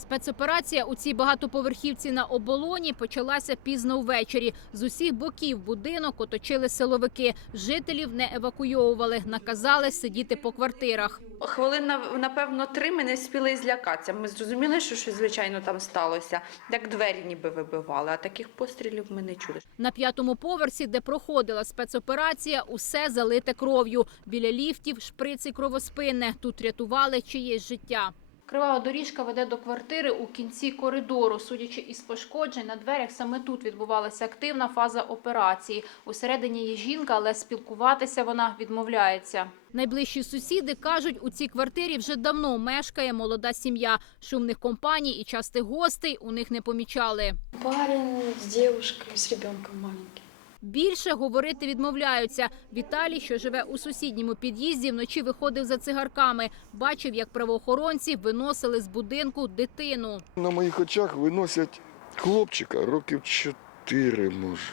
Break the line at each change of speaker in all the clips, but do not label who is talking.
Спецоперація у цій багатоповерхівці на оболоні почалася пізно ввечері. З усіх боків будинок оточили силовики. Жителів не евакуйовували, наказали сидіти по квартирах.
Хвилин, на- напевно, три ми не встигли злякатися. Ми зрозуміли, що щось, звичайно, там сталося. Як двері ніби вибивали, а таких пострілів ми не чули.
На п'ятому поверсі, де проходила спецоперація, усе залите кров'ю. Біля ліфтів шприци кровоспинне. Тут рятували чиєсь життя. Кривава доріжка веде до квартири у кінці коридору. Судячи із пошкоджень, на дверях саме тут відбувалася активна фаза операції. Усередині є жінка, але спілкуватися вона відмовляється. Найближчі сусіди кажуть, у цій квартирі вже давно мешкає молода сім'я. Шумних компаній і частих гостей у них не помічали.
Парень с девушкой, с ребенком маленьким.
Більше говорити відмовляються. Віталій, що живе у сусідньому під'їзді, вночі виходив за цигарками. Бачив, як правоохоронці виносили з будинку дитину.
На моїх очах виносять хлопчика років чотири, може,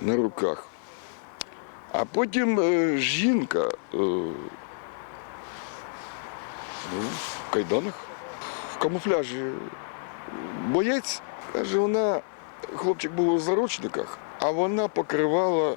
на руках. А потім е, жінка е, ну, в кайданах, в камуфляжі. Боєць, каже, вона, хлопчик був у заручниках, а вона покривала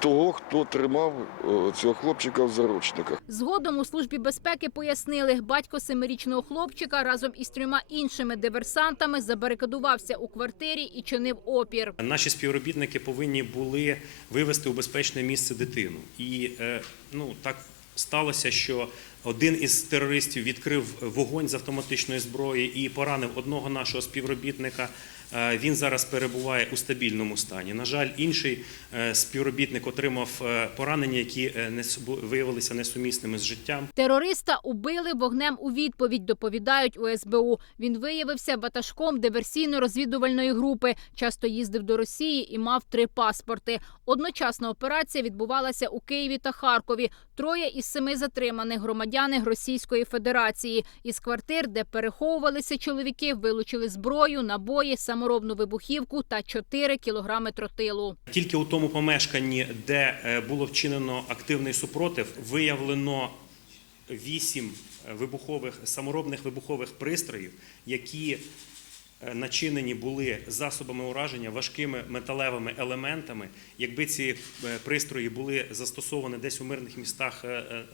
того, хто тримав е, цього хлопчика в заручниках.
Згодом у службі безпеки пояснили, батько семирічного хлопчика разом із трьома іншими диверсантами забарикадувався у квартирі і чинив опір.
Наші співробітники повинні були вивести у безпечне місце дитину. І е, ну, так сталося, що один із терористів відкрив вогонь з автоматичної зброї і поранив одного нашого співробітника. Е, Він зараз перебуває у стабільному стані. На жаль, інший е, співробітник отримав е, поранення, які не виявилися несумісними з життям.
Терориста убили вогнем у відповідь, доповідають у СБУ. Він виявився ватажком диверсійно-розвідувальної групи, часто їздив до Росії і мав три паспорти. Одночасна операція відбувалася у Києві та Харкові. Троє із семи затриманих громадяни Російської Федерації. Із квартир, де переховувалися чоловіки, вилучили зброю, набої, саморобну вибухівку та 4 кілограми тротилу.
Тільки у тому помешканні, де е, було вчинено активний супротив, виявлено вісім е, вибухових саморобних вибухових пристроїв, які е, начинені були засобами ураження важкими металевими елементами. Якби ці е, пристрої були застосовані десь у мирних містах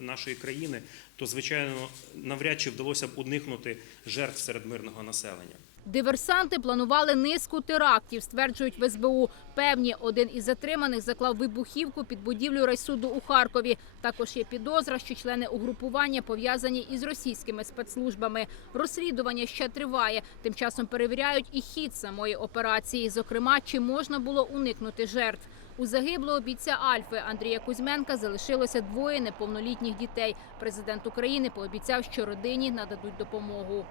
нашої країни, то звичайно навряд чи вдалося б уникнути жертв серед мирного населення.
Диверсанти планували низку терактів, стверджують в СБУ. Певні, один із затриманих заклав вибухівку під будівлю райсуду у Харкові. Також є підозра, що члени угрупування пов'язані із російськими спецслужбами. Розслідування ще триває. Тим часом перевіряють і хід самої операції. Зокрема, чи можна було уникнути жертв. У загиблого бійця Альфи Андрія Кузьменка залишилося двоє неповнолітніх дітей. Президент України пообіцяв, що родині нададуть допомогу.